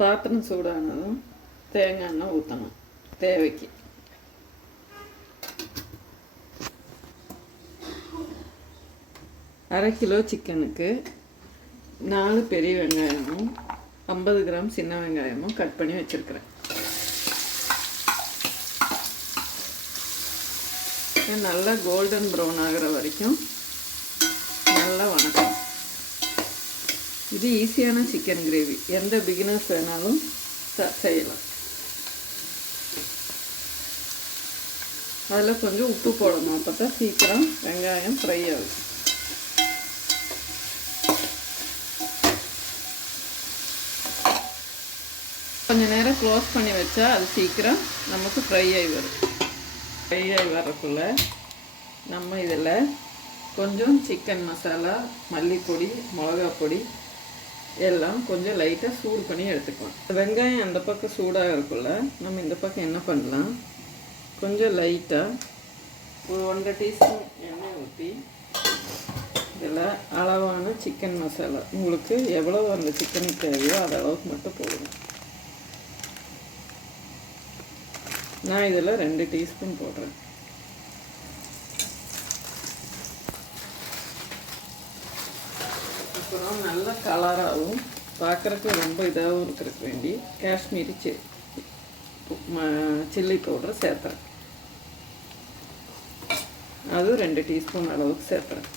பாத்திரம் சூடானதும் தேங்காய் எண்ணெய் ஊற்றணும் தேவைக்கு. அரை கிலோ சிக்கனுக்கு 4 பெரிய வெங்காயமும் 50 கிராம் சின்ன வெங்காயமும் கட் பண்ணி வச்சுருக்கிறேன். நல்லா கோல்டன் ப்ரௌன் ஆகிற வரைக்கும் நல்லா வணக்கம். இது ஈஸியான சிக்கன் கிரேவி, எந்த பிகினர்ஸ் வேணாலும் செய்யலாம். அதில் கொஞ்சம் உப்பு போடணும், அப்போ தான் சீக்கிரம் வெங்காயம் ஃப்ரை ஆகும். கொஞ்சம் நேரம் க்ளோஸ் பண்ணி வச்சா அது சீக்கிரம் நமக்கு ஃப்ரை ஆகி வரும். ஃப்ரை ஆகி வரக்குள்ள நம்ம இதில் கொஞ்சம் சிக்கன் மசாலா, மல்லிப்பொடி, மிளகா பொடி எல்லாம் கொஞ்சம் லைட்டாக சூடு பண்ணி எடுத்துக்கலாம். வெங்காயம் அந்த பக்கம் சூடாக இருக்குள்ள நம்ம இந்த பக்கம் என்ன பண்ணலாம், கொஞ்சம் லைட்டாக ஒரு 1.5 டீஸ்பூன் எண்ணெய் ஊற்றி இதில் அளவான சிக்கன் மசாலா, உங்களுக்கு எவ்வளோ அந்த சிக்கனுக்கு தேவையோ அது அளவுக்கு மட்டும் போடுங்க. நான் இதில் 2 டீஸ்பூன் போடுறேன். அப்புறம் நல்ல கலராகவும் பார்க்குறதுக்கு ரொம்ப இதாகவும் இருக்கிறதுக்கு வேண்டி காஷ்மீரி சில்லி பவுடர் சேர்த்துறேன். அது 2 டீஸ்பூன் அளவுக்கு சேர்த்துறேன்.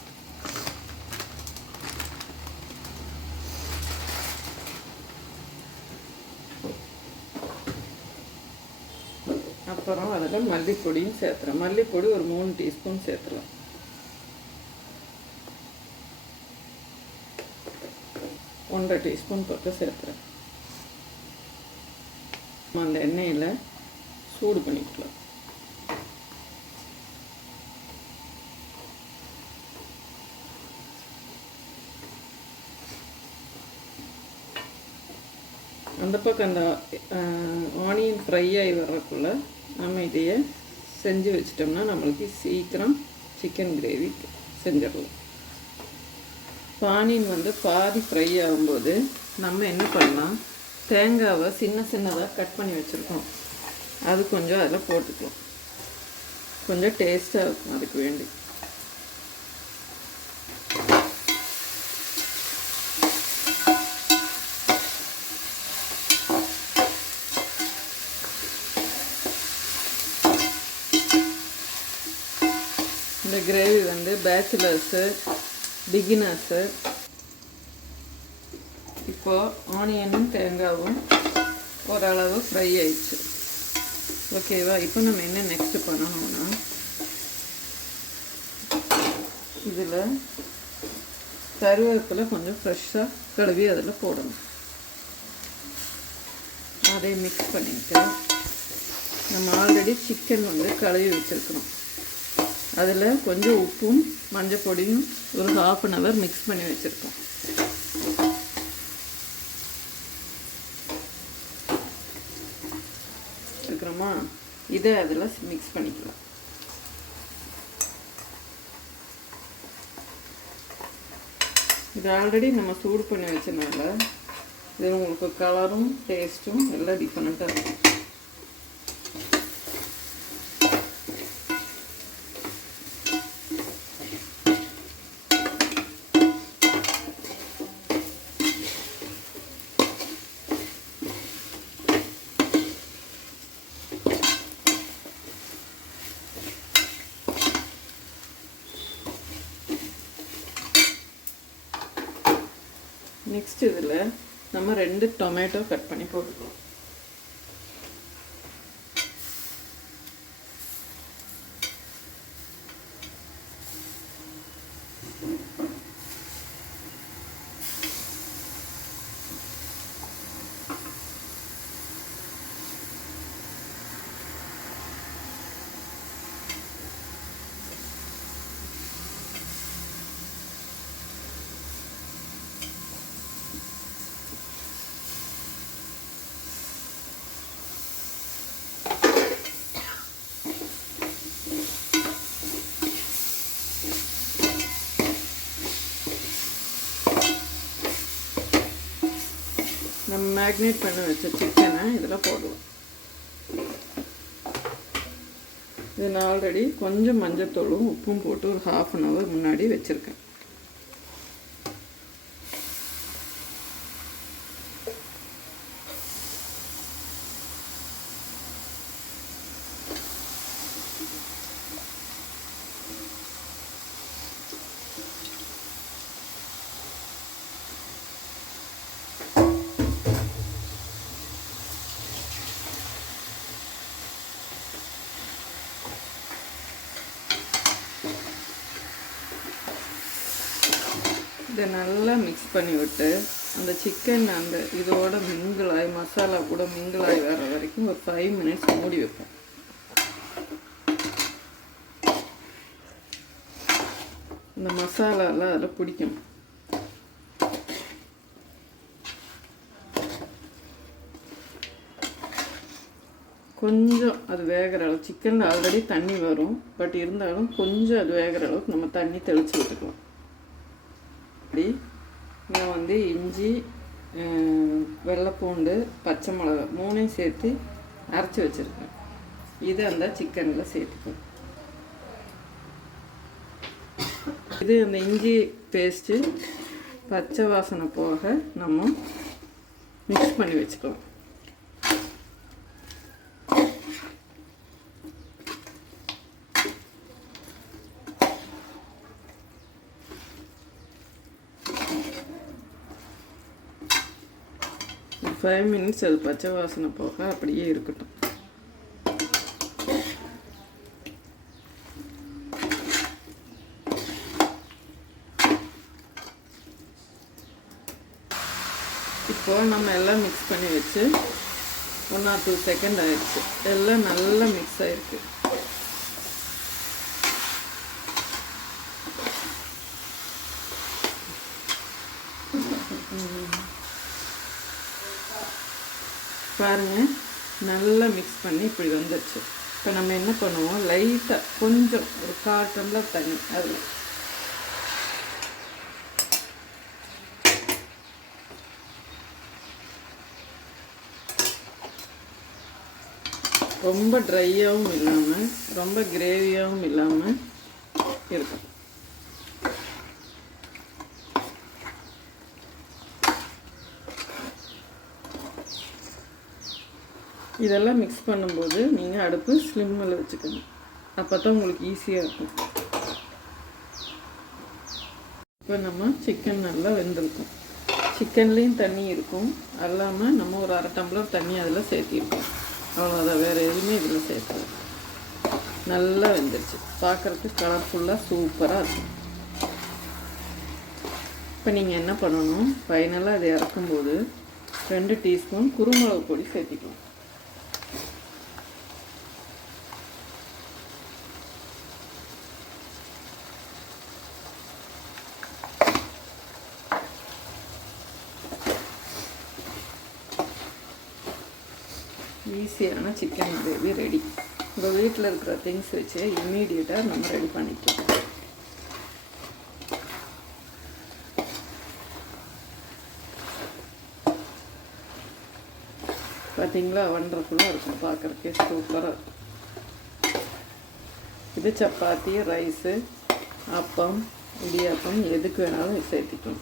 அப்புறம் அதில் மல்லிப்பொடியும் சேர்த்துறேன். மல்லிப்பொடி ஒரு 3 டீஸ்பூன் சேர்த்துலாம். ஒன்றரை டீஸ்பூன் பக்கம் சேர்த்துறேன். அந்த எண்ணெயில் சூடு பண்ணிக்கலாம். அந்த பக்கம் அந்த ஆனியன் ஃப்ரை ஆகி வர்றதுக்குள்ள நம்ம இதையே செஞ்சு வச்சிட்டோம்னா நம்மளுக்கு சீக்கிரம் சிக்கன் கிரேவி செஞ்சிடலாம். ஆனியன் பாதி ஃப்ரை ஆகும்போது நம்ம என்ன பண்ணலாம், தேங்காவை சின்னதாக கட் பண்ணி வச்சுருக்கோம், அது கொஞ்சம் அதில் போட்டுக்கலாம். கொஞ்சம் டேஸ்ட்டாக இருக்கும் அதுக்கு வேண்டி. இந்த கிரேவி பேச்சுலர்ஸு, பிகினர்ஸு. இப்போது ஆனியனும் தேங்காயும் ஓரளவு ஃப்ரை ஆயிடுச்சு. ஓகேவா? இப்போ நம்ம என்ன நெக்ஸ்ட் பண்ணணும்னா, இதில் கருவேப்பிலை கொஞ்சம் ஃப்ரெஷ்ஷாக கழுவி அதில் போடணும். அதை மிக்ஸ் பண்ணிவிட்டு நம்ம ஆல்ரெடி சிக்கன் கழுவி வச்சுருக்கிறோம், அதில் கொஞ்சம் உப்பும் மஞ்சள் பொடியும் ஒரு 1/2 hour மிக்ஸ் பண்ணி வச்சுருக்கோம். இருக்கிறோமா, இதை அதில் மிக்ஸ் பண்ணிக்கலாம். இது ஆல்ரெடி நம்ம சூடு பண்ணி வச்சனால இது உங்களுக்கு கலரும் டேஸ்ட்டும் எல்லாம் டிஃப்ரெண்ட்டாக இருக்கும். நெக்ஸ்ட் இதில் நம்ம 2 டொமேட்டோ கட் பண்ணி போட்டுக்கலாம். நம்ம மேக்னேட் பண்ண வச்ச சிக்கனை இதில் போடுவோம். இது நான் ஆல்ரெடி கொஞ்சம் மஞ்சத்தூளும் உப்பும் போட்டு ஒரு 1/2 அன் ஹவர் முன்னாடி வச்சுருக்கேன். இதை நல்லா மிக்ஸ் பண்ணி விட்டு அந்த சிக்கன் அந்த இதோட மிங்கிளாய் மசாலா கூட மிங்கிளாய் வர வரைக்கும் ஒரு 5 மினிட்ஸ் மூடி வைப்போம். இந்த மசாலாலாம் அதில் பிடிக்கணும். கொஞ்சம் அது வேகிற அளவு, சிக்கனில் ஆல்ரெடி தண்ணி வரும், பட் இருந்தாலும் கொஞ்சம் அது வேகிற அளவுக்கு நம்ம தண்ணி தெளித்து விட்டுக்கலாம். அப்படி நான் வந்து இஞ்சி, வெள்ளைப்பூண்டு, பச்சை மிளகா 3ஐயும் சேர்த்து அரைச்சி வச்சுருக்கேன். இது அந்த சிக்கனில் சேர்த்துப்போம். இது அந்த இஞ்சி பேஸ்ட்டு பச்சை வாசனை போக நம்ம மிக்ஸ் பண்ணி வச்சுக்கலாம். ஒரு 5 மினிட்ஸ் அது பச்சை வாசனை போக அப்படியே இருக்கட்டும். இப்போ நம்ம எல்லாம் மிக்ஸ் பண்ணி வச்சு 1 or 2 செகண்ட் ஆயிடுச்சு. எல்லாம் நல்லா மிக்ஸ் ஆயிருக்கு. பாருங்கள், நல்லா மிக்ஸ் பண்ணி இப்படி வந்துடுச்சு. இப்போ நம்ம என்ன பண்ணுவோம், லைட்டாக கொஞ்சம் ஒரு 1/4 டம்ளர் தண்ணி அதில் ரொம்ப ட்ரையாகவும் இல்லாமல் ரொம்ப கிரேவியாகவும் இல்லாமல் இருக்கும். இதெல்லாம் மிக்ஸ் பண்ணும்போது நீங்கள் அடுப்பு ஸ்லிம்மில் வச்சுக்கணும். அப்போ தான் உங்களுக்கு ஈஸியாக இருக்கும். இப்போ நம்ம சிக்கன் நல்லா வெந்திருக்கும். சிக்கன்லேயும் தண்ணி இருக்கும், அல்லாமல் நம்ம ஒரு 1/2 டம்ளர் தண்ணி அதில் சேர்த்திருக்கோம். அவ்வளோதான், வேறு எதுவுமே இதில் சேர்க்கல. நல்லா வெந்துருச்சு. பார்க்குறதுக்கு கலர்ஃபுல்லாக சூப்பராக இருக்கும். இப்போ நீங்கள் என்ன பண்ணணும், ஃபைனலாக அதை இறக்கும்போது 2 டீஸ்பூன் குருமிளகு பொடி சேர்த்திக்கலாம். ஈஸியான சிக்கன் கிரேவி ரெடி. உங்கள் வீட்டில் இருக்கிற திங்ஸ் வச்சு இம்மீடியட்டாக நம்ம ரெடி பண்ணிக்கலாம். பார்த்தீங்களா, வண்டர்ஃபுல்லாக இருக்கும், பார்க்குறக்கே சூப்பராக இருக்கும். இது சப்பாத்தி, ரைஸு, அப்பம், இடியாப்பம் எதுக்கு வேணாலும் சேர்த்திக்கலாம்.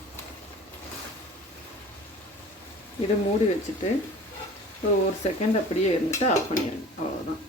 இதை மூடி வச்சுட்டு ஒரு செகண்ட் அப்படியே இருந்துட்டு ஆஃப் பண்ணிடுங்க. அவ்வளோதான்.